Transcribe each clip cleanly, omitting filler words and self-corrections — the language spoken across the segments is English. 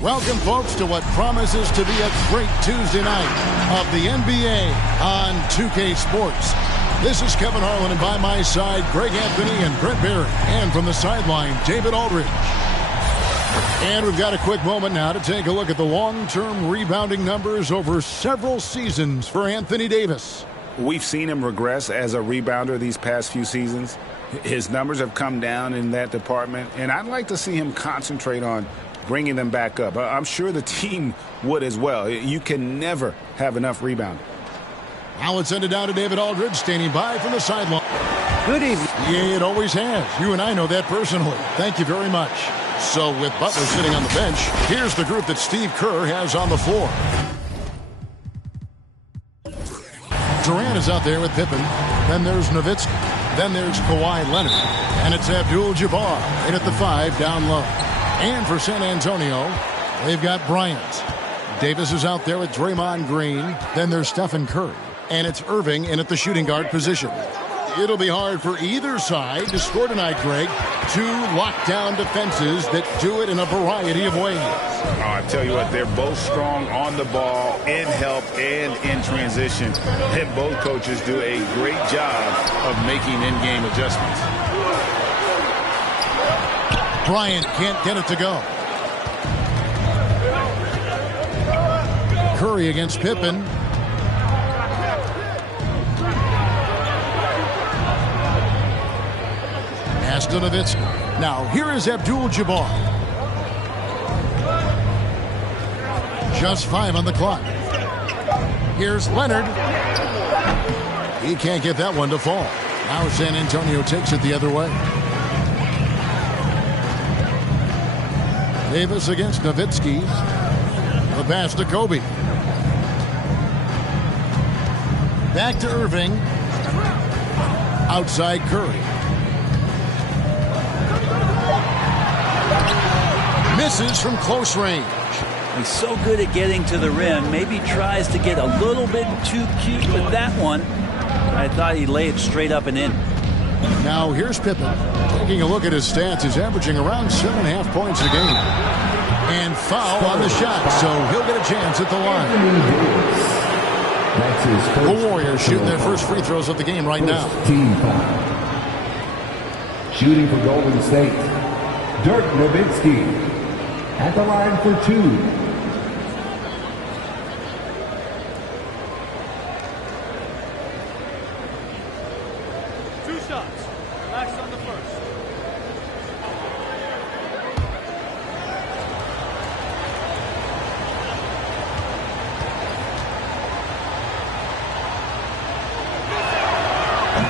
Welcome, folks, to what promises to be a great Tuesday night of the NBA on 2K Sports. This is Kevin Harlan, and by my side, Greg Anthony and Brent Barry. And from the sideline, David Aldridge. And we've got a quick moment now to take a look at the long-term rebounding numbers over several seasons for Anthony Davis. We've seen him regress as a rebounder these past few seasons. His numbers have come down in that department, and I'd like to see him concentrate on bringing them back up. I'm sure the team would as well. You can never have enough rebounding. Now let's send it down to David Aldridge, standing by from the sideline. Good evening. Yeah, it always has. You and I know that personally. Thank you very much. So with Butler sitting on the bench, here's the group that Steve Kerr has on the floor. Durant is out there with Pippen. Then there's Nowitzki. Then there's Kawhi Leonard. And it's Abdul-Jabbar in at the 5 down low. And for San Antonio, they've got Bryant. Davis is out there with Draymond Green. Then there's Stephen Curry. And it's Irving in at the shooting guard position. It'll be hard for either side to score tonight, Greg. Two lockdown defenses that do it in a variety of ways. Oh, I tell you what, they're both strong on the ball, in help, and in transition. And both coaches do a great job of making in-game adjustments. Bryant can't get it to go. Curry against Pippen. Nowitzki. Now, here is Abdul-Jabbar. Just 5 on the clock. Here's Leonard. He can't get that one to fall. Now San Antonio takes it the other way. Davis against Nowitzki. The pass to Kobe. Back to Irving. Outside Curry. Misses from close range. He's so good at getting to the rim. Maybe tries to get a little bit too cute with that one. I thought he'd lay it straight up and in. Now here's Pippen. Taking a look at his stats, he's averaging around 7.5 points a game. And foul on the shot, so he'll get a chance at the line. The Warriors shooting their first free throws of the game right now. Team foul. Shooting for Golden State, Dirk Nowitzki. At the line for 2. 2 shots. Relax on the first.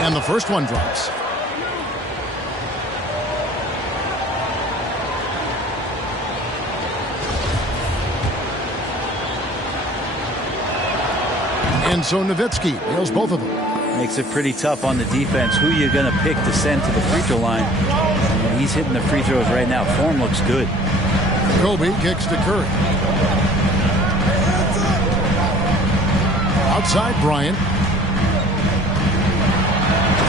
And the first one drops. And so Nowitzki nails both of them. Makes it pretty tough on the defense. Who you're going to pick to send to the free throw line. And he's hitting the free throws right now. Form looks good. Kobe kicks to Curry. Outside Bryant.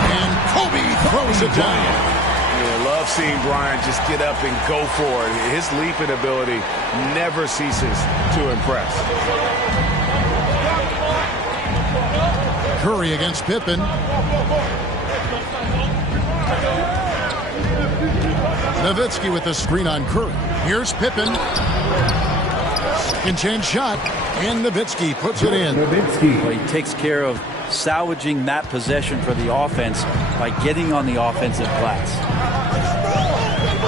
And Kobe throws it down. I love seeing Bryant just get up and go for it. His leaping ability never ceases to impress. Curry against Pippen. Nowitzki with the screen on Curry. Here's Pippen. Second chance shot. And Nowitzki puts it in. Well, he takes care of salvaging that possession for the offense by getting on the offensive glass.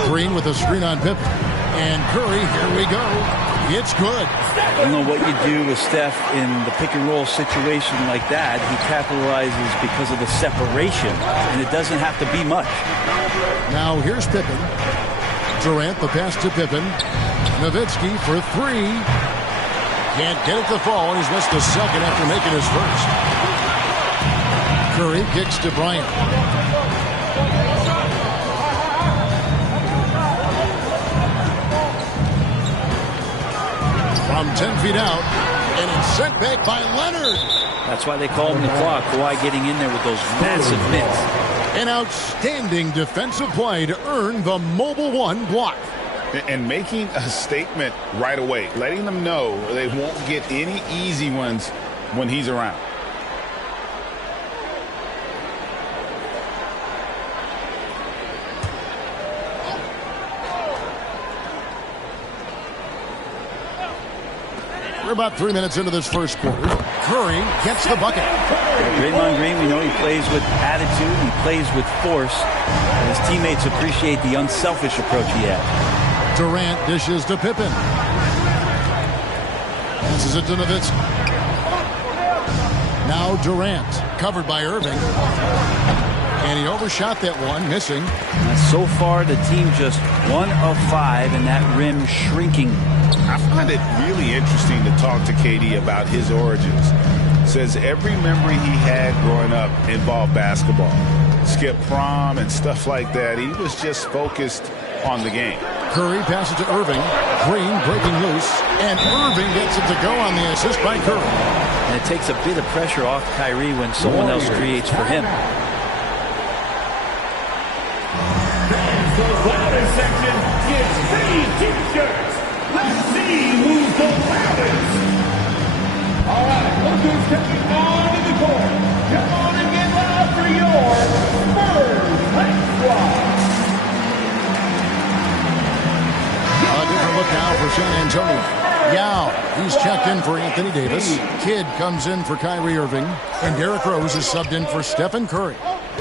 Green with a screen on Pippen. And Curry, here we go. It's good. I don't know what you do with Steph in the pick-and-roll situation like that. He capitalizes because of the separation, and it doesn't have to be much. Now here's Pippen. Durant, the pass to Pippen. Nowitzki for 3. Can't get it to fall. He's missed a second after making his first. Curry kicks to Bryant. From 10 feet out, and it's sent back by Leonard. That's why they call him the clock. Kawhi getting in there with those massive mitts. An outstanding defensive play to earn the Mobile One block. And making a statement right away, letting them know they won't get any easy ones when he's around. We're about 3 minutes into this first quarter. Curry gets the bucket. Draymond Green, we know he plays with attitude, he plays with force, and his teammates appreciate the unselfish approach he has. Durant dishes to Pippen. Passes it to Nowitzki. Now Durant, covered by Irving. And he overshot that one, missing. So far, the team just 1 of 5, and that rim shrinking. I find it really interesting to talk to KD about his origins. Says every memory he had growing up involved basketball. Skip prom and stuff like that. He was just focused on the game. Curry passes to Irving. Green breaking loose. And Irving gets it to go on the assist by Curry. And it takes a bit of pressure off Kyrie when someone else creates for him. The loudest section gets free t-shirts. Let's see who's the loudest. All right, look who's stepping onto the court. Come on and get loud for your Spurs Hype Squad. A different look now for San Antonio. Yao, he's checked in for Anthony Davis. Kidd comes in for Kyrie Irving. And Derrick Rose is subbed in for Stephen Curry.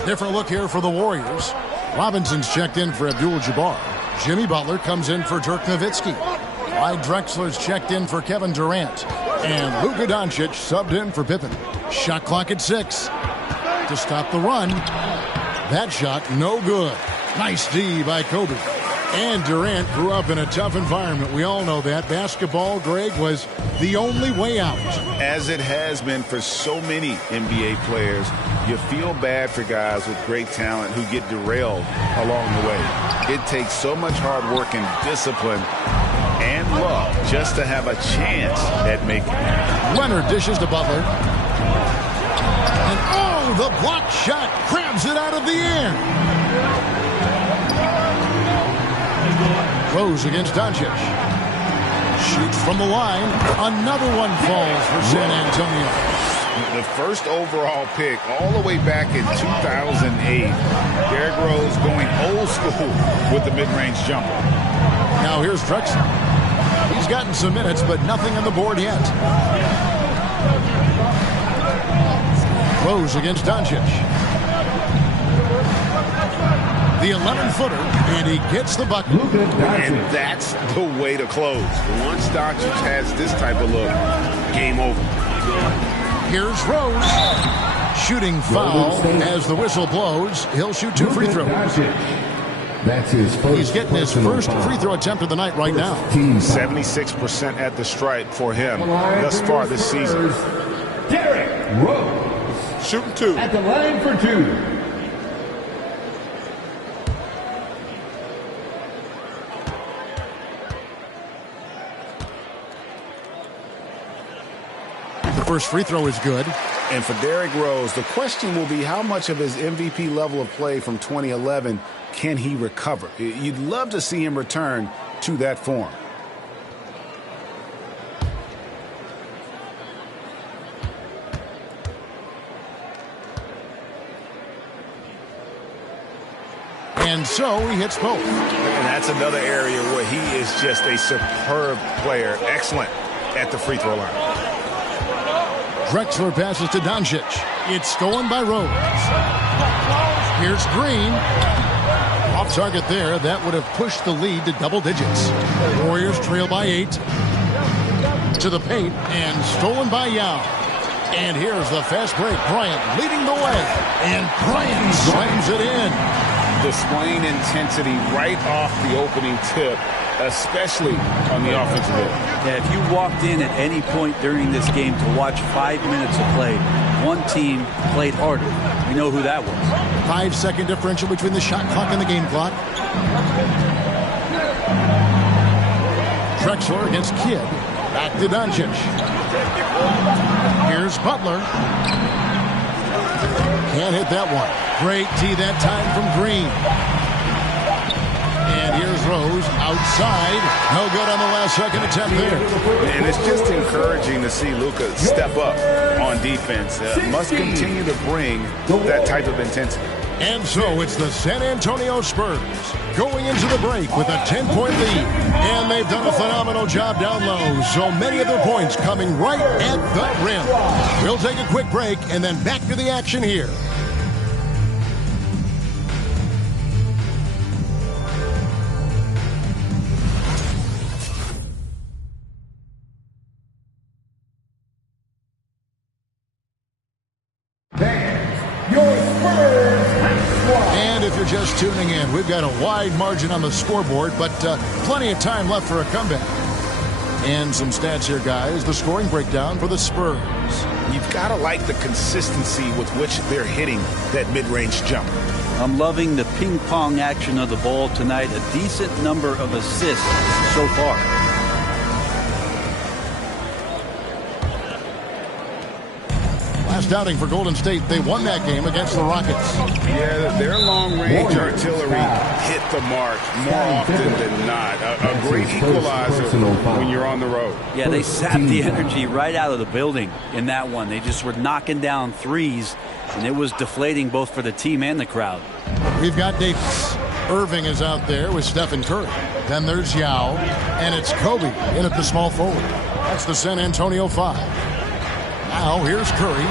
Different look here for the Warriors. Robinson's checked in for Abdul-Jabbar. Jimmy Butler comes in for Dirk Nowitzki. Clyde Drexler's checked in for Kevin Durant. And Luka Doncic subbed in for Pippen. Shot clock at 6. To stop the run. That shot no good. Nice D by Kobe. And Durant grew up in a tough environment. We all know that. Basketball, Greg, was the only way out. As it has been for so many NBA players, you feel bad for guys with great talent who get derailed along the way. It takes so much hard work and discipline and luck just to have a chance at making it. Leonard dishes to Butler. And oh, the block shot grabs it out of the air. Rose against Doncic. Shoots from the line. Another one falls for San Antonio. The first overall pick all the way back in 2008. Derrick Rose going old school with the mid-range jumper. Now here's Drexler. He's gotten some minutes, but nothing on the board yet. Rose against Doncic. The 11-footer, and he gets the bucket. And that's the way to close. Once Doncic has this type of look, game over. Here's Rose. Shooting foul as the whistle blows. He'll shoot 2 free throws. That's his first. He's getting his first free throw attempt of the night right now. 76% at the stripe for him thus far this season. Derrick Rose. Shooting 2. At the line for 2. The first free throw is good. And for Derrick Rose, the question will be how much of his MVP level of play from 2011 can he recover? You'd love to see him return to that form. And so he hits both. And that's another area where he is just a superb player. Excellent at the free throw line. Drexler passes to Doncic. It's stolen by Rose. Here's Green. Off target there. That would have pushed the lead to double digits. Warriors trail by 8. To the paint and stolen by Yao. And here's the fast break. Bryant leading the way. And Bryant slams it in. Displaying intensity right off the opening tip, especially on the offensive end. Yeah, if you walked in at any point during this game to watch 5 minutes of play, one team played harder. We know who that was. 5-second differential between the shot clock and the game clock. Drexler against Kidd. Back to Doncic. Here's Butler. Can't hit that one. Great D that time from Green. And here's Rose. goes outside. No good on the last second attempt there. And it's just encouraging to see Luka step up on defense. Must continue to bring that type of intensity. And so it's the San Antonio Spurs going into the break with a 10-point lead. And they've done a phenomenal job down low. So many of their points coming right at the rim. We'll take a quick break and then back to the action here. And if you're just tuning in, we've got a wide margin on the scoreboard, but plenty of time left for a comeback. And some stats here, guys. The scoring breakdown for the Spurs. You've got to like the consistency with which they're hitting that mid-range jumper. I'm loving the ping-pong action of the ball tonight. A decent number of assists so far. Last outing for Golden State, they won that game against the Rockets. Yeah, their long-range artillery hit the mark more often than not. A great equalizer when you're on the road. Yeah, they sapped the energy right out of the building in that one. They just were knocking down threes, and it was deflating both for the team and the crowd. We've got Davis. Irving is out there with Stephen Curry. Then there's Yao, and it's Kobe in at the small forward. That's the San Antonio 5. Now here's Curry.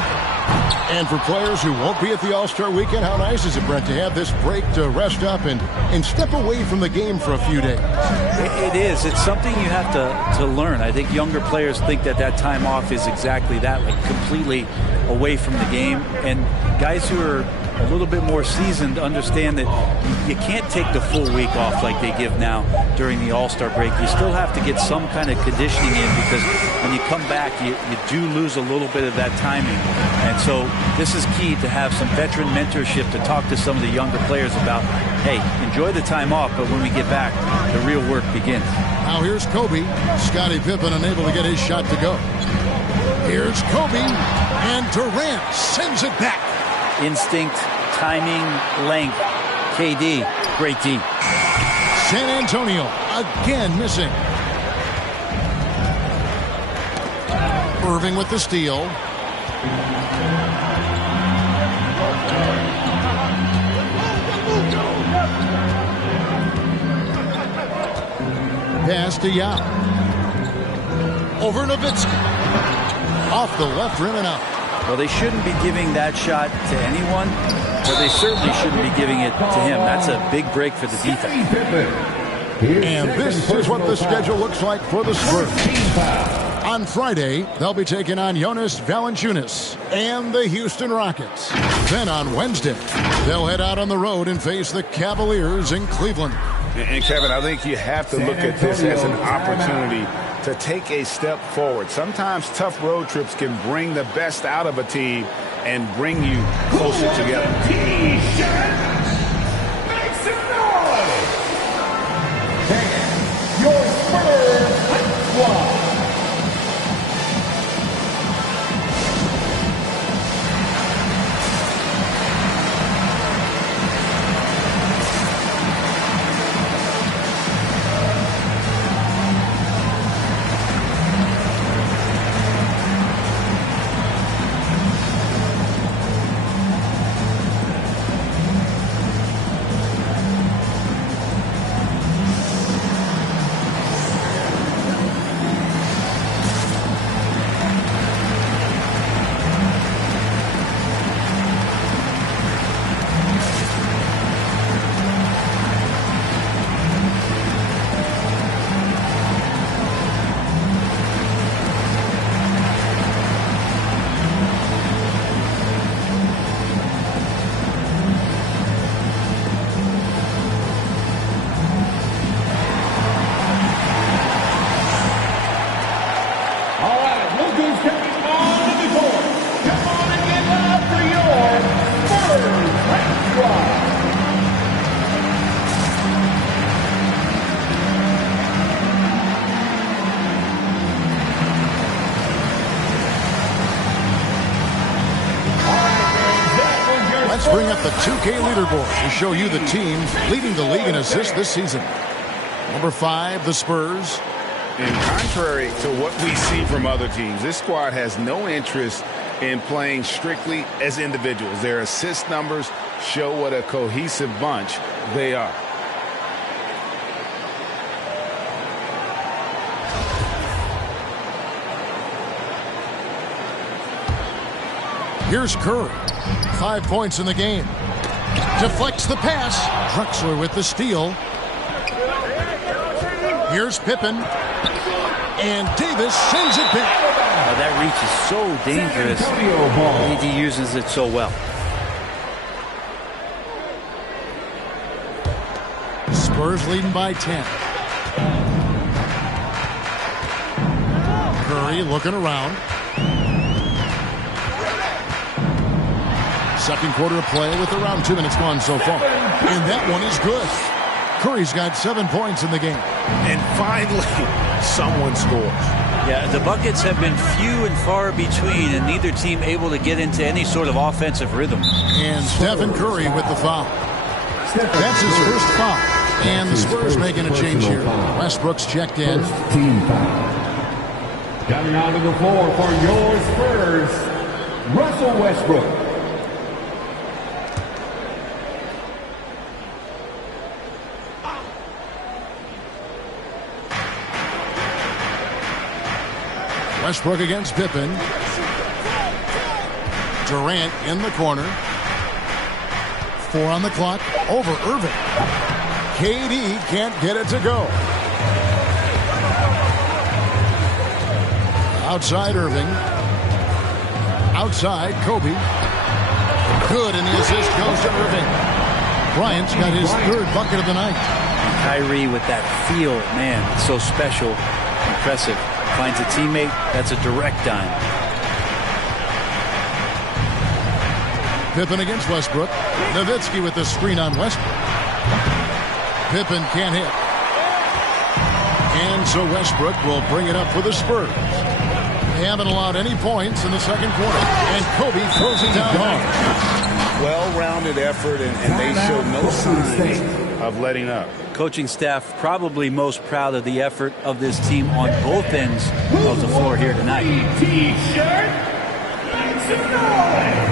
And for players who won't be at the All-Star Weekend, how nice is it, Brent, to have this break to rest up and step away from the game for a few days? It is. It's something you have to learn. I think younger players think that time off is exactly that, like completely away from the game. And guys who are a little bit more seasoned understand that you can't take the full week off like they give now during the All-Star break. You still have to get some kind of conditioning in, because when you come back, you do lose a little bit of that timing. And so this is key to have some veteran mentorship to talk to some of the younger players about, hey, enjoy the time off, but when we get back, the real work begins. Now here's Kobe. Scottie Pippen unable to get his shot to go. Here's Kobe, and Durant sends it back. Instinct, timing, length. KD, great D. San Antonio again missing. Irving with the steal. Pass to Yao. Over Nowitzki. Off the left rim and out. Well, they shouldn't be giving that shot to anyone, but they certainly shouldn't be giving it to him. That's a big break for the defense. And this is what the schedule looks like for the Spurs. On Friday, they'll be taking on Jonas Valanciunas and the Houston Rockets. Then on Wednesday, they'll head out on the road and face the Cavaliers in Cleveland. And Kevin, I think you have to look at this as an opportunity to take a step forward. Sometimes tough road trips can bring the best out of a team and bring you closer together. T-shirt, make some noise! And your Spurs squad. Bring up the 2K leaderboard to show you the teams leading the league in assists this season. Number 5, the Spurs. And contrary to what we see from other teams, this squad has no interest in playing strictly as individuals. Their assist numbers show what a cohesive bunch they are. Here's Curry. 5 points in the game. Deflects the pass. Drexler with the steal. Here's Pippen. And Davis sends it back. Oh, that reach is so dangerous. AD uses it so well. Spurs leading by 10. Curry looking around. Second quarter of play with around 2 minutes gone so far. And that one is good. Curry's got 7 points in the game. And finally, someone scores. Yeah, the buckets have been few and far between, and neither team able to get into any sort of offensive rhythm. And Stephen Curry with the foul. That's his first foul. And the Spurs making a change here. Westbrook's checked in. Team foul. Coming onto the floor for your Spurs, Russell Westbrook. Westbrook against Pippen. Durant in the corner. 4 on the clock. Over Irving. KD can't get it to go. Outside Irving. Outside Kobe. Good, and the assist goes to Irving. Bryant's got his 3rd bucket of the night. Kyrie with that feel, man, it's so special, impressive. Finds a teammate, that's a direct dime. Pippen against Westbrook. Nowitzki with the screen on Westbrook. Pippen can't hit. And so Westbrook will bring it up for the Spurs. They haven't allowed any points in the second quarter. And Kobe throws it down hard. Well-rounded effort, and they show no signs of letting up. Coaching staff probably most proud of the effort of this team on both ends of the floor here tonight. T-shirt, make some noise.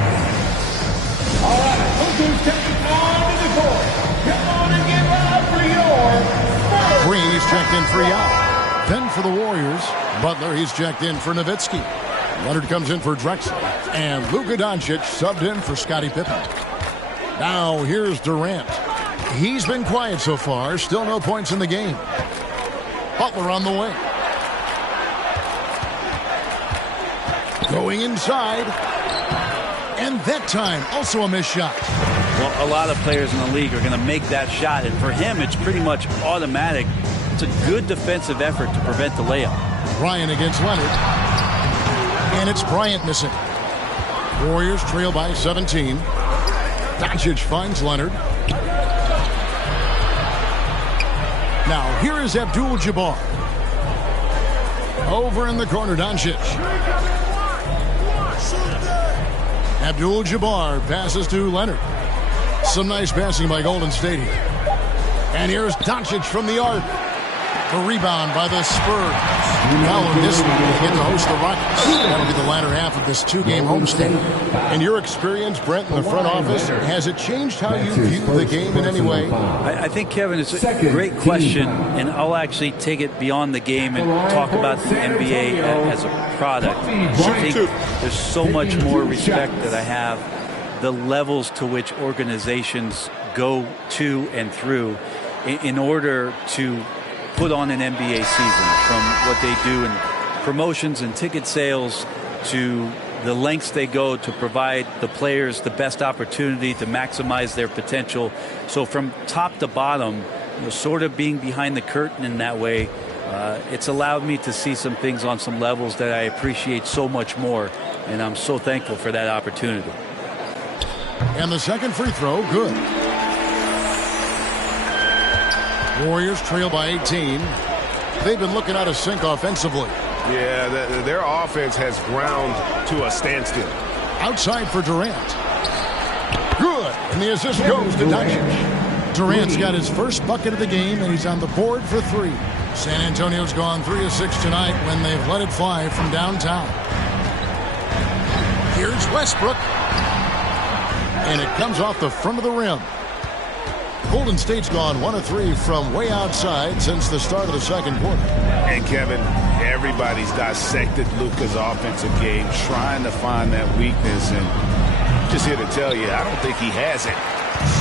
All right, look who's taking on to the court. Come on and give up for your Spurs. Green, he's checked in for Yao. Then for the Warriors, Butler, he's checked in for Nowitzki. Leonard comes in for Drexler. And Luka Doncic subbed in for Scottie Pippen. Now here's Durant. He's been quiet so far. Still no points in the game. Butler on the wing. Going inside. And that time, also a missed shot. Well, a lot of players in the league are going to make that shot, and for him, it's pretty much automatic. It's a good defensive effort to prevent the layup. Bryant against Leonard. And it's Bryant missing. Warriors trail by 17. Doncic finds Leonard. Now, here is Abdul-Jabbar. Over in the corner, Doncic. Abdul-Jabbar passes to Leonard. Some nice passing by Golden State here. And here's Doncic from the arc. The rebound by the Spurs. Following this one, they get to host the Rockets. That'll be the latter half of this 2-game homestand. In your experience, Brent, in the front office, has it changed how you view the game in any way? I think, Kevin, it's a great question, and I'll actually take it beyond the game and talk about the NBA as a product. I think there's so much more respect that I have, the levels to which organizations go to and through in order to put on an NBA season, from what they do in promotions and ticket sales to the lengths they go to provide the players the best opportunity to maximize their potential. So from top to bottom, sort of being behind the curtain in that way, it's allowed me to see some things on some levels that I appreciate so much more, and I'm so thankful for that opportunity. And the second free throw, good. Warriors trail by 18. They've been looking out of sync offensively. Yeah, their offense has ground to a standstill. Outside for Durant. Good. And the assist goes to Doncic. Durant's got his first bucket of the game, and he's on the board for 3. San Antonio's gone 3 of 6 tonight when they've let it fly from downtown. Here's Westbrook. And it comes off the front of the rim. Golden State's gone 1 of 3 from way outside since the start of the second quarter. And Kevin, everybody's dissected Luka's offensive game, trying to find that weakness. And I'm just here to tell you, I don't think he has it.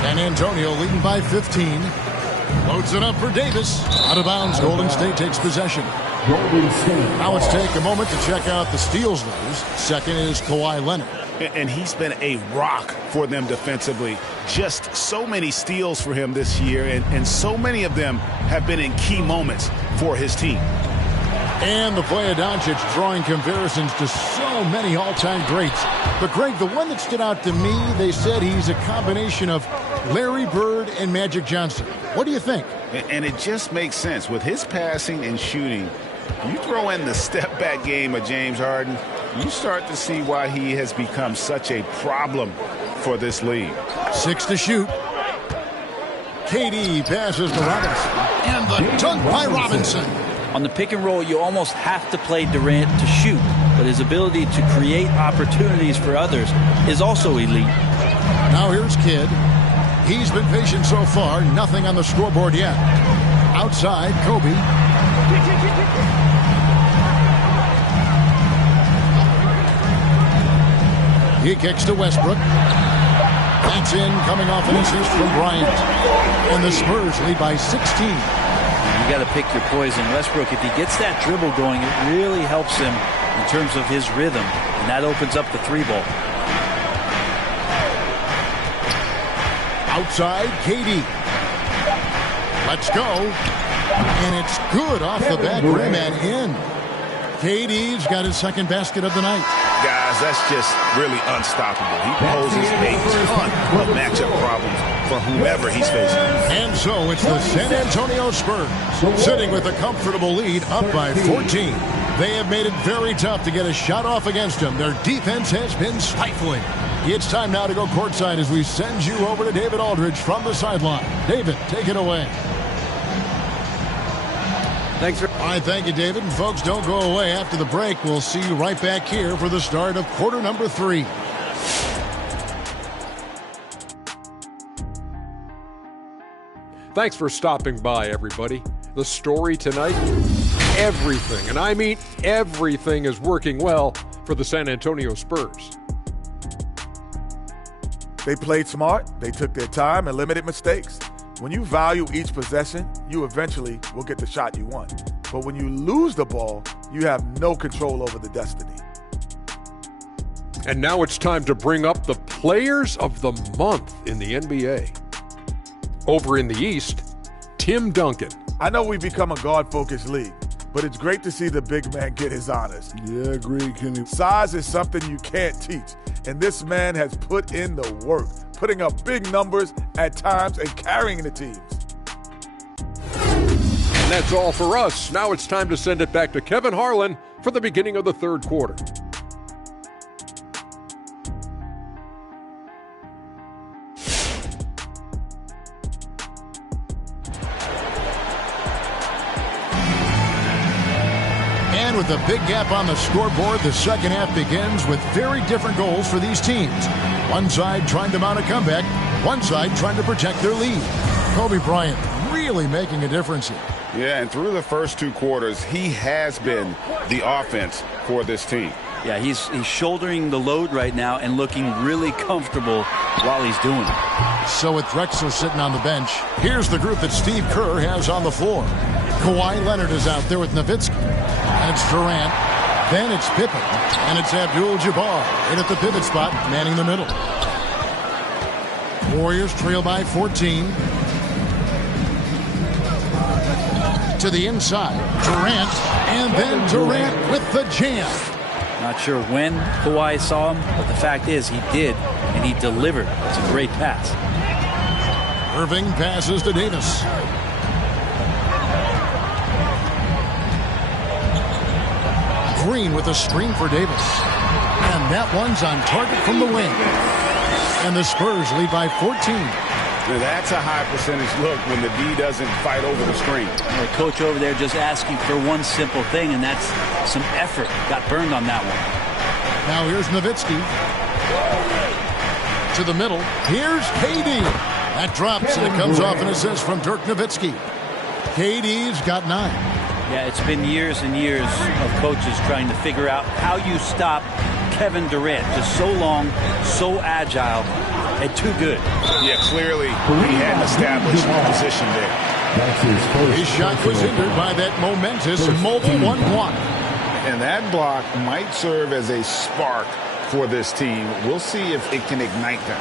San Antonio leading by 15. Loads it up for Davis. Out of bounds. Golden State takes possession. Now let's take a moment to check out the steals leaders. Second is Kawhi Leonard. And he's been a rock for them defensively. Just so many steals for him this year, and so many of them have been in key moments for his team. And the play of Doncic drawing comparisons to so many all-time greats. But, Greg, the one that stood out to me, they said he's a combination of Larry Bird and Magic Johnson. What do you think? And it just makes sense. With his passing and shooting, you throw in the step-back game of James Harden, you start to see why he has become such a problem for this league. 6 to shoot. KD passes to Robinson. And the dunk by Robinson. On the pick and roll, you almost have to play Durant to shoot, but his ability to create opportunities for others is also elite. Now here's Kidd. He's been patient so far. Nothing on the scoreboard yet. Outside, Kobe. He kicks to Westbrook. That's in, coming off an assist from Bryant. And the Spurs lead by 16. You got to pick your poison. Westbrook, if he gets that dribble going, it really helps him in terms of his rhythm, and that opens up the 3-ball. Outside, KD. Let's go. And it's good off the back rim and in. KD's got his second basket of the night. Guys, that's just really unstoppable. He poses a ton of matchup problems for whoever he's facing. And so it's the San Antonio Spurs sitting with a comfortable lead up by 14. They have made it very tough to get a shot off against him. Their defense has been stifling. It's time now to go courtside as we send you over to David Aldridge from the sideline. David, take it away. Thanks for. All right, thank you, David. And folks, don't go away. After the break, we'll see you right back here for the start of quarter number 3. Thanks for stopping by, everybody. The story tonight, everything, and I mean everything, is working well for the San Antonio Spurs. They played smart, they took their time and limited mistakes. When you value each possession, you eventually will get the shot you want. But when you lose the ball, you have no control over the destiny. And now it's time to bring up the Players of the Month in the NBA. Over in the East, Tim Duncan. I know we've become a guard-focused league, but it's great to see the big man get his honors. Yeah, agree, Kenny. Size is something you can't teach, and this man has put in the work, putting up big numbers at times and carrying the teams. And that's all for us. Now it's time to send it back to Kevin Harlan for the beginning of the third quarter. And with a big gap on the scoreboard, the second half begins with very different goals for these teams. One side trying to mount a comeback, one side trying to protect their lead. Kobe Bryant really making a difference here. Yeah, and through the first 2 quarters, he has been the offense for this team. Yeah, he's shouldering the load right now and looking really comfortable while he's doing it. So with Drexler sitting on the bench, here's the group that Steve Kerr has on the floor. Kawhi Leonard is out there with Nowitzki. And it's Durant. Then it's Pippen. And it's Abdul-Jabbar in at the pivot spot, manning the middle. Warriors trail by 14. To the inside, Durant, and then Durant with the jam. Not sure when Kawhi saw him, but the fact is he did, and he delivered. It's a great pass. Irving passes to Davis. Green with a screen for Davis. And that one's on target from the wing. And the Spurs lead by 14. Now, that's a high percentage look when the D doesn't fight over the screen. The coach over there just asking for one simple thing, and that's some effort. Got burned on that one. Now here's Nowitzki. To the middle. Here's KD. That drops, and it comes off an assist from Dirk Nowitzki. KD's got 9. Yeah, it's been years and years of coaches trying to figure out how you stop Kevin Durant. Just so long, so agile, and too good. Yeah, clearly he had an established position there. His shot was hindered by that momentous mobile one block. And that block might serve as a spark for this team. We'll see if it can ignite them.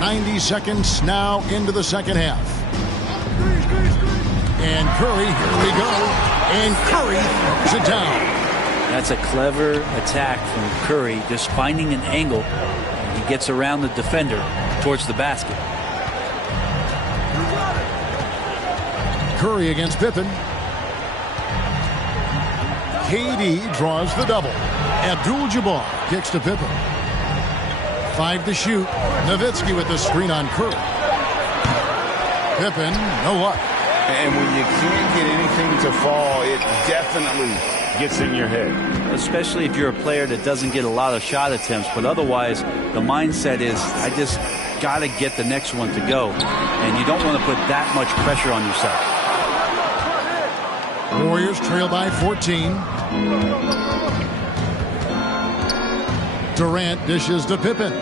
"90 seconds now into the second half. And Curry, here we go. And Curry throws it down. That's a clever attack from Curry, just finding an angle. And he gets around the defender towards the basket. Curry against Pippen. KD draws the double. Abdul-Jabbar kicks to Pippen. 5 to shoot. Nowitzki with the screen on Curry. Pippen, no luck. And when you can't get anything to fall, it definitely gets in your head. Especially if you're a player that doesn't get a lot of shot attempts. But otherwise, the mindset is, I just got to get the next one to go. And you don't want to put that much pressure on yourself. Warriors trail by 14. Durant dishes to Pippen.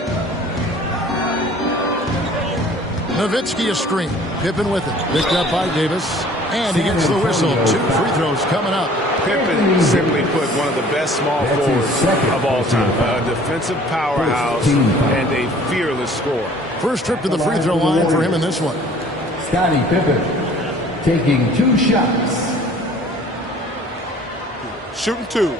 Nowitzki a screen. Pippen with it. Picked up by Davis. And he gets the whistle. 2 free throws coming up. Pippen, simply put, one of the best small forwards of all time. A defensive powerhouse and a fearless scorer. First trip to the free throw line for him in this one. Scottie Pippen taking 2 shots. Shooting 2.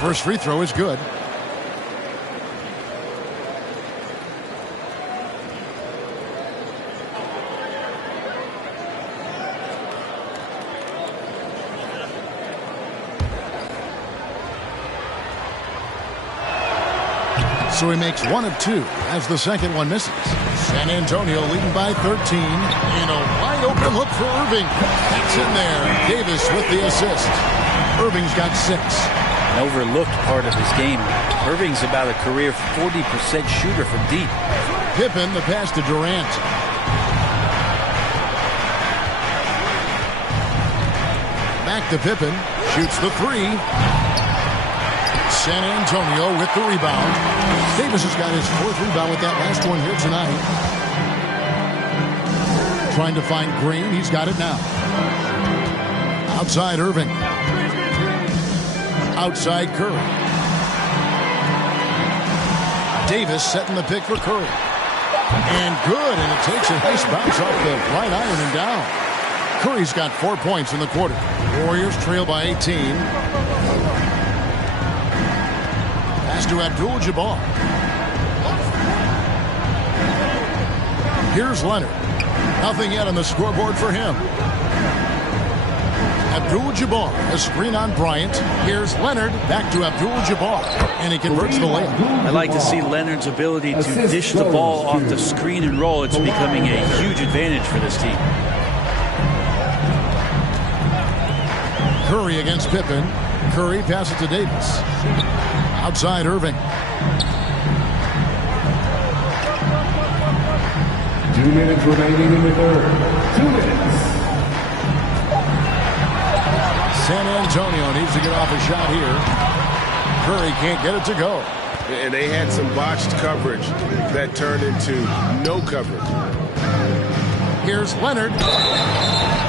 First free throw is good. So he makes 1 of 2 as the second one misses. San Antonio leading by 13 in a wide open look for Irving. That's in there. Davis with the assist. Irving's got 6. An overlooked part of his game. Irving's about a career 40% shooter from deep. Pippen, the pass to Durant. Back to Pippen. Shoots the 3. San Antonio with the rebound. Davis has got his 4th rebound with that last one here tonight. Trying to find Green. He's got it now. Outside Irving. Outside Curry. Davis setting the pick for Curry. And good, and it takes a nice bounce off the right iron and down. Curry's got 4 points in the quarter. Warriors trail by 18. Pass to Abdul-Jabbar. Here's Leonard. Nothing yet on the scoreboard for him. Abdul-Jabbar, a screen on Bryant. Here's Leonard, back to Abdul-Jabbar, and he converts the layup. I like to see Leonard's ability to dish the ball off the screen and roll. It's becoming a huge advantage for this team. Curry against Pippen. Curry passes to Davis. Outside Irving. 2 minutes remaining in the third. 2 minutes. San Antonio needs to get off a shot here. Curry can't get it to go. And they had some botched coverage that turned into no coverage. Here's Leonard.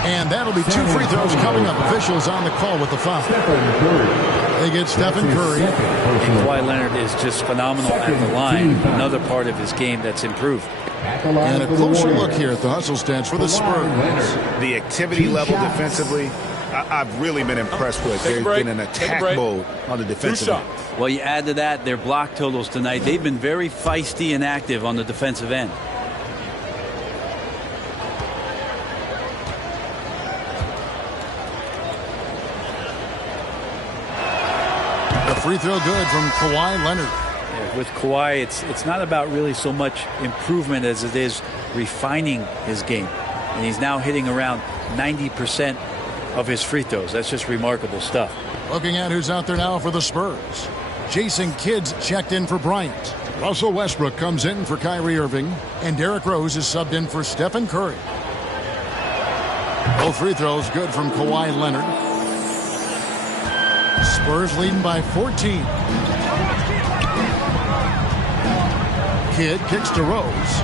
And that'll be 2 free throws coming up. Officials on the call with the foul. They get Stephen Curry. And Kawhi Leonard is just phenomenal at the line. Another part of his game that's improved. And a closer look here at the hustle stats for the Spurs. The activity level defensively I've really been impressed with. They've been in attack mode on the defensive end. Well, you add to that their block totals tonight. They've been very feisty and active on the defensive end. The free throw good from Kawhi Leonard. With Kawhi, it's not about really so much improvement as it is refining his game. And he's now hitting around 90% of his free throws. That's just remarkable stuff. Looking at who's out there now for the Spurs. Jason Kidd's checked in for Bryant. Russell Westbrook comes in for Kyrie Irving. And Derrick Rose is subbed in for Stephen Curry. Both free throws good from Kawhi Leonard. Spurs leading by 14. Kidd kicks to Rose.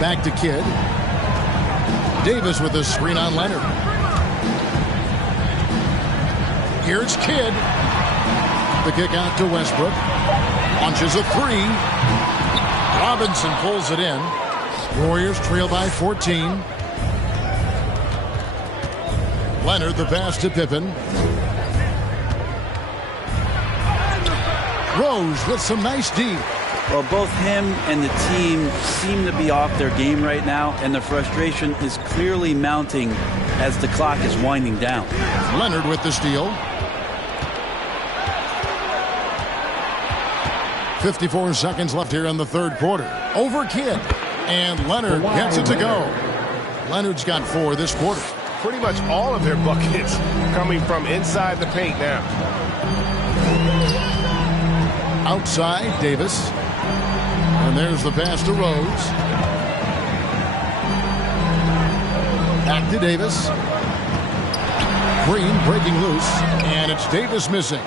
Back to Kidd. Davis with a screen on Leonard. Here's Kidd. The kick out to Westbrook. Launches a three. Robinson pulls it in. Warriors trail by 14. Leonard the pass to Pippen. Rose with some nice D. Well, both him and the team seem to be off their game right now, and the frustration is clearly mounting as the clock is winding down. Leonard with the steal. 54 seconds left here in the third quarter. Over Kidd. And Leonard gets it to go. Leonard's got 4 this quarter. Pretty much all of their buckets coming from inside the paint now. Outside, Davis. And there's the pass to Rose. Back to Davis. Green breaking loose. And it's Davis missing.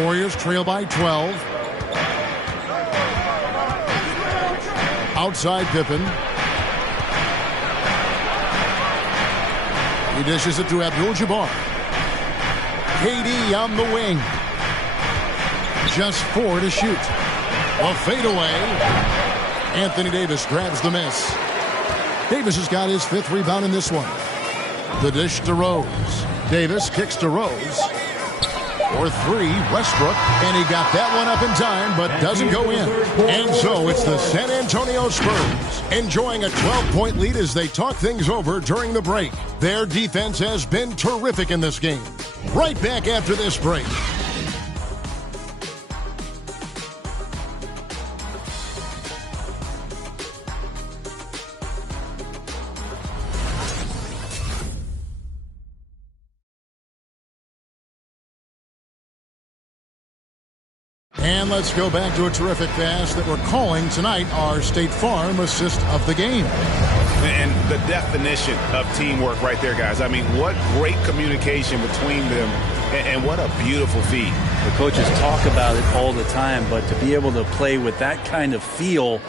Warriors trail by 12. Outside Pippen. He dishes it to Abdul-Jabbar. KD on the wing. Just 4 to shoot. A fadeaway. Anthony Davis grabs the miss. Davis has got his 5th rebound in this one. The dish to Rose. Davis kicks to Rose. For 3, Westbrook. And he got that one up in time, but doesn't go in. And so it's the San Antonio Spurs enjoying a 12-point lead as they talk things over during the break. Their defense has been terrific in this game. Right back after this break. And let's go back to a terrific pass that we're calling tonight our State Farm assist of the game. And the definition of teamwork right there, guys. I mean, what great communication between them, and what a beautiful feed. The coaches talk about it all the time, but to be able to play with that kind of feel,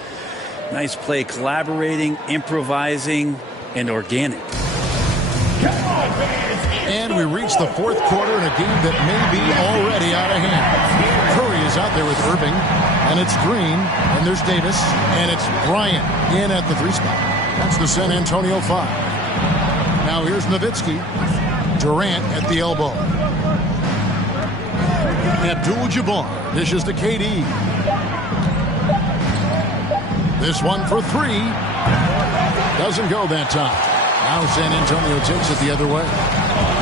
nice play, collaborating, improvising, and organic. And we reach the 4th quarter in a game that may be already out of hand. Curry is out there with Irving, and it's Green, and there's Davis, and it's Bryant in at the 3 spot. That's the San Antonio 5. Now here's Nowitzki. Durant at the elbow. Abdul-Jabbar dishes to KD. This one for 3. Doesn't go that time. Now San Antonio takes it the other way.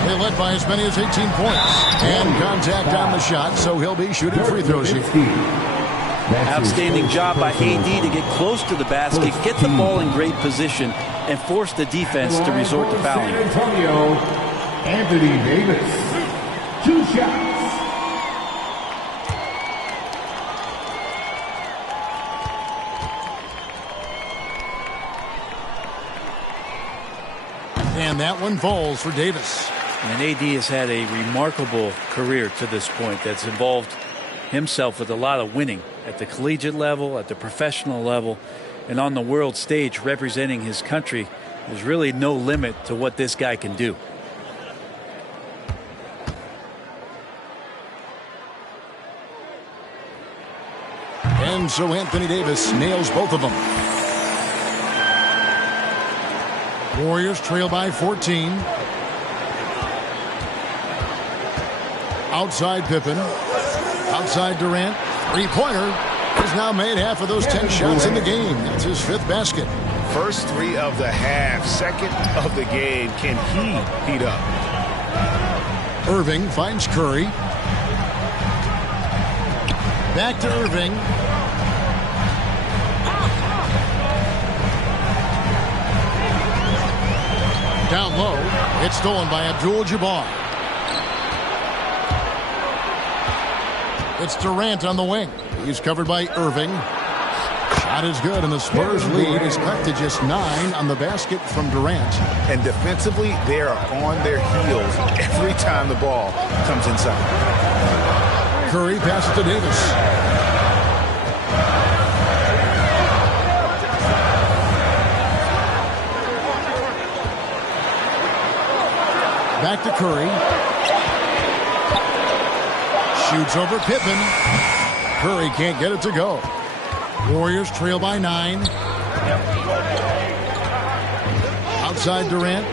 They led by as many as 18 points. And contact on the shot, so he'll be shooting free throws here. Outstanding job by AD to get close to the basket, get the ball in great position, and force the defense to resort to fouling. San Antonio, Anthony Davis. 2 shots. And that one falls for Davis. And AD has had a remarkable career to this point that's involved himself with a lot of winning at the collegiate level, at the professional level, and on the world stage representing his country. There's really no limit to what this guy can do. And so Anthony Davis nails both of them. Warriors trail by 14. Outside Pippen. Outside Durant. Three-pointer. He's now made half of those 10 shots in the game. That's his 5th basket. First 3 of the half. Second of the game. Can he heat up? Irving finds Curry. Back to Irving. Down low. It's stolen by Abdul-Jabbar. It's Durant on the wing. He's covered by Irving. Shot is good, and the Spurs lead is cut to just 9 on the basket from Durant. And defensively, they are on their heels every time the ball comes inside. Curry passes to Davis. Back to Curry. Shoots over Pippen. Curry can't get it to go. Warriors trail by 9. Outside Durant.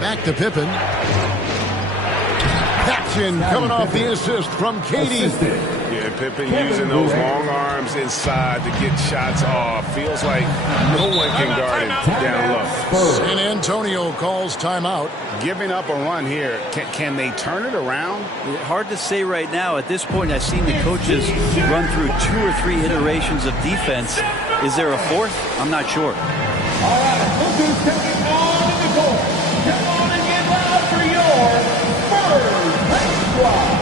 Back to Pippen. Paxson coming off the assist from KD. Yeah, Pippen using those long arms inside to get shots off. Feels like no one can guard him down low. San Antonio calls timeout. Giving up a run here. Can they turn it around? Hard to say right now. At this point, I've seen the coaches run through 2 or 3 iterations of defense. Is there a 4th? I'm not sure. All right, look who's coming on to the court. Come on and get loud for your Spurs Bank Squad.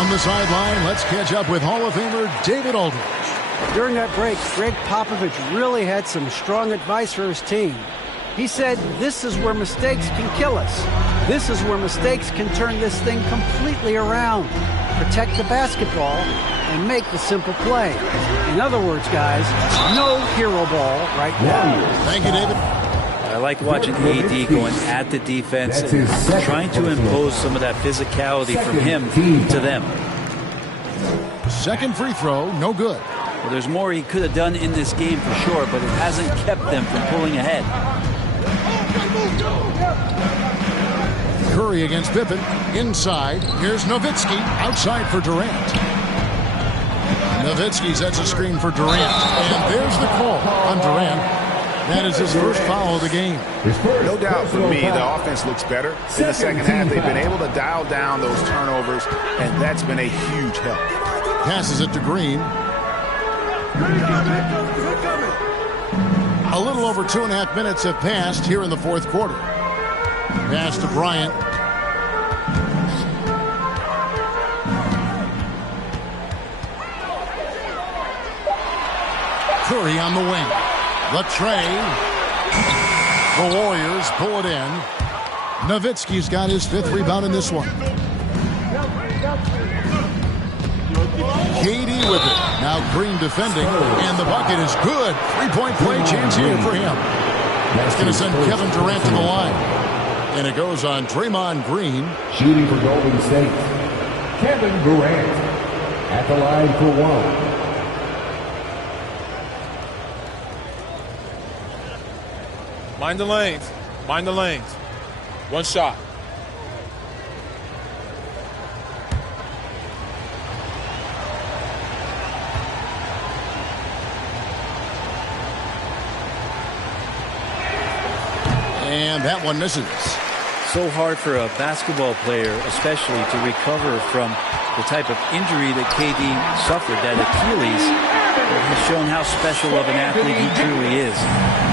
On the sideline, let's catch up with Hall of Famer David Aldridge. During that break, Greg Popovich really had some strong advice for his team. He said, this is where mistakes can kill us. This is where mistakes can turn this thing completely around. Protect the basketball and make the simple play. In other words, guys, no hero ball right now. Thank you, David. I like watching AD going at the defense and trying to impose some of that physicality from him to them. Second free throw, no good. Well, there's more he could have done in this game for sure, but it hasn't kept them from pulling ahead. Curry against Pippen. Inside. Here's Nowitzki. Outside for Durant. Nowitzki sets a screen for Durant. And there's the call on Durant. That is his first foul of the game. No doubt for me, the offense looks better. In the second half, they've been able to dial down those turnovers, and that's been a huge help. Passes it to Green. A little over 2.5 minutes have passed here in the fourth quarter. Pass to Bryant. Curry on the wing. The tray. The Warriors pull it in. Nowitzki's got his 5th rebound in this one. KD with it. Now Green defending, and the bucket is good. 3-point play chance here for him. That's going to send Kevin Durant to the line. And it goes on Draymond Green. Shooting for Golden State, Kevin Durant at the line for 1. Mind the lanes. Mind the lanes. One shot. And that one misses. So hard for a basketball player, especially, to recover from the type of injury that KD suffered, that Achilles. He's shown how special of an athlete he truly is.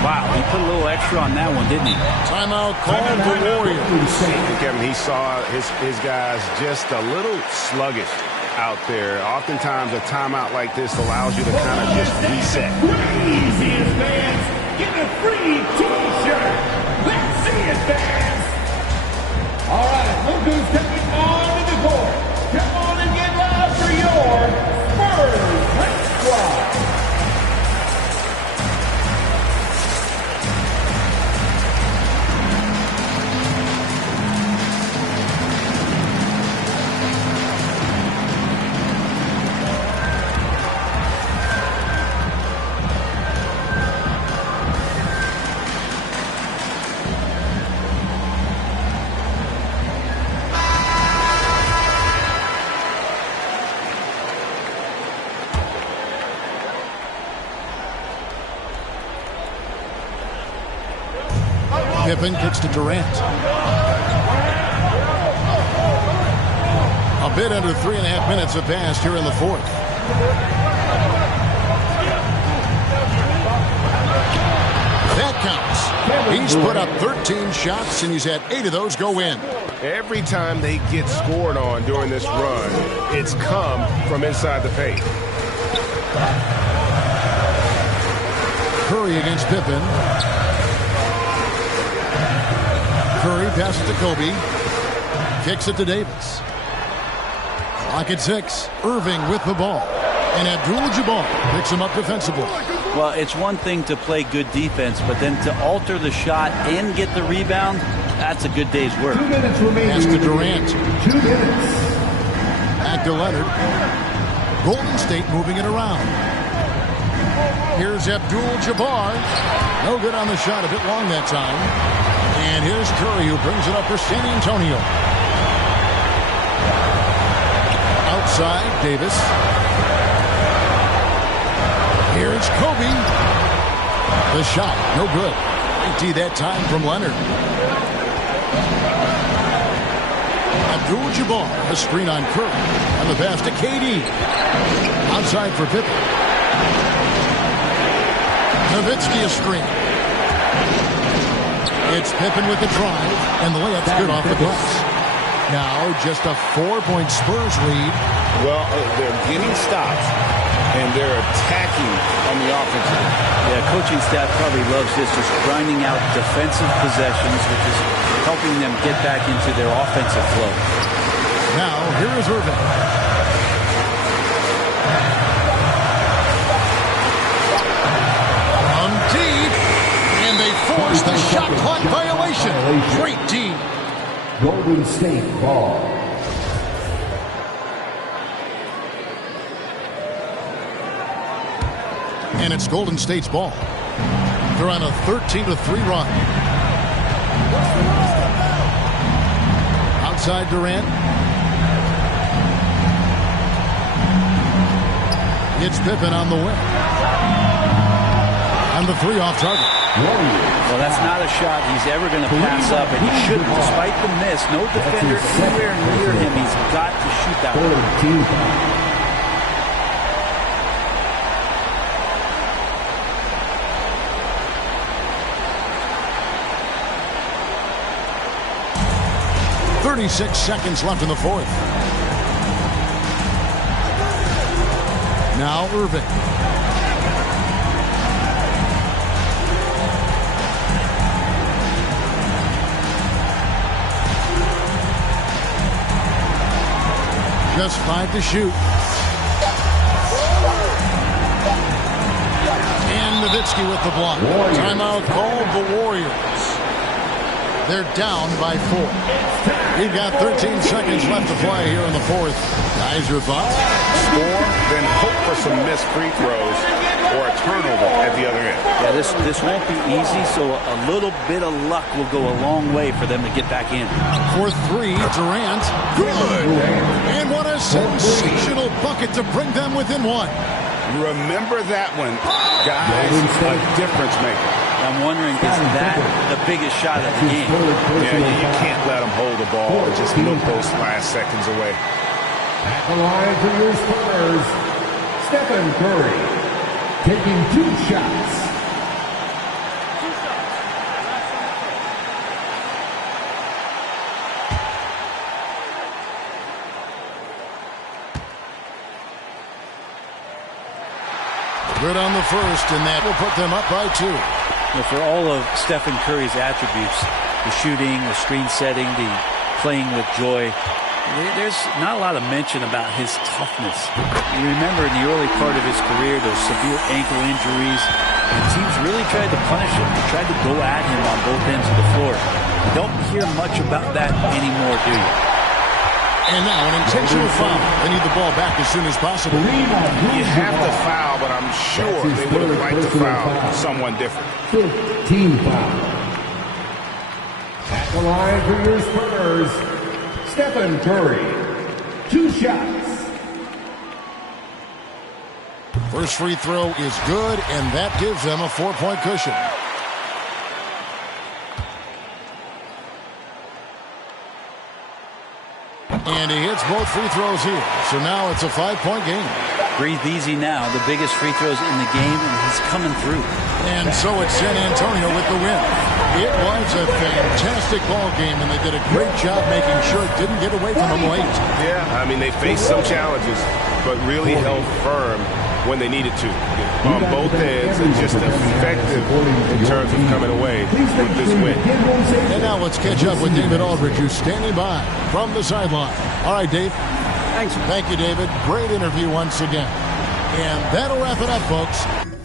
Wow, he put a little extra on that one, didn't he? Timeout called the Warriors. Kevin, he saw his guys just a little sluggish out there. Oftentimes, a timeout like this allows you to kind of just reset. Craziest fans, get a free T-shirt. Let's see it, fans. All right, look who's coming on to the court. Come on and get loud for your Spurs Bank Squad. Pippen kicks to Durant. A bit under 3.5 minutes have passed here in the fourth. That counts. He's put up 13 shots, and he's had 8 of those go in. Every time they get scored on during this run, it's come from inside the paint. Curry against Pippen. Curry passes to Kobe. Kicks it to Davis. Clock at 6. Irving with the ball. And Abdul-Jabbar picks him up defensively. Well, it's one thing to play good defense, but then to alter the shot and get the rebound, that's a good day's work. 2 minutes remaining. Pass to Durant. 2 minutes. Back to Leonard. Golden State moving it around. Here's Abdul-Jabbar. No good on the shot, a bit long that time. And here's Curry, who brings it up for San Antonio. Outside, Davis. Here's Kobe. The shot, no good. 90 that time from Leonard. Abdul-Jabbar, a screen on Curry. And the pass to KD. Outside for Pippen. Nowitzki a screen. It's Pippen with the drive, and the layup's good off the glass. Now just a 4-point Spurs lead. Well, they're getting stops, and they're attacking on the offensive end. Yeah, coaching staff probably loves this, just grinding out defensive possessions, which is helping them get back into their offensive flow. Now, here is Irving. On deep, and they force the shot clock violation. Great D. Golden State ball. And it's Golden State's ball. They're on a 13-3 run. Outside Durant. It's Pippen on the wing. And the 3 off target. Well, that's not a shot he's ever going to pass up, and he shouldn't. Despite the miss, no defender anywhere near him. He's got to shoot that one. 36 seconds left in the fourth. Now Irving. Just 5 to shoot. And Nowitzki with the block. Timeout called the Warriors. They're down by 4. We've got 13 seconds left to play here in the fourth. Guys, your thoughts? Score, then hope for some missed free throws or a turnover at the other end. Yeah, this won't be easy, so a little bit of luck will go a long way for them to get back in. For 3, Durant. Good! And what a sensational bucket to bring them within 1. Remember that one, guys, a difference maker. I'm wondering, is that the biggest shot of the game? Yeah, you can't let them hold the ball and just milk those last seconds away. At the line for your Spurs, Stephen Curry, taking 2 shots. Good on the first, and that will put them up by 2. Well, for all of Stephen Curry's attributes, the shooting, the screen setting, the playing with joy, there's not a lot of mention about his toughness. You remember in the early part of his career, those severe ankle injuries, and teams really tried to punish him. They tried to go at him on both ends of the floor. You don't hear much about that anymore, do you? And now an intentional foul. They need the ball back as soon as possible. You have to foul, but I'm sure they would have liked to foul someone different. Team foul. At the line for your Spurs, Stephen Curry, 2 shots. First free throw is good, and that gives them a 4-point cushion. And he hits both free throws here. So now it's a 5-point game. Breathe easy now. The biggest free throws in the game, and he's coming through. And so it's San Antonio with the win. It was a fantastic ball game, and they did a great job making sure it didn't get away from them late. Yeah, I mean, they faced some challenges, but really held firm when they needed to. On both ends, and just effective in terms of coming away with this win. And now let's catch up with David Aldridge, who's standing by from the sideline. All right, Dave. Thanks. Thank you, David. Great interview once again. And that'll wrap it up, folks.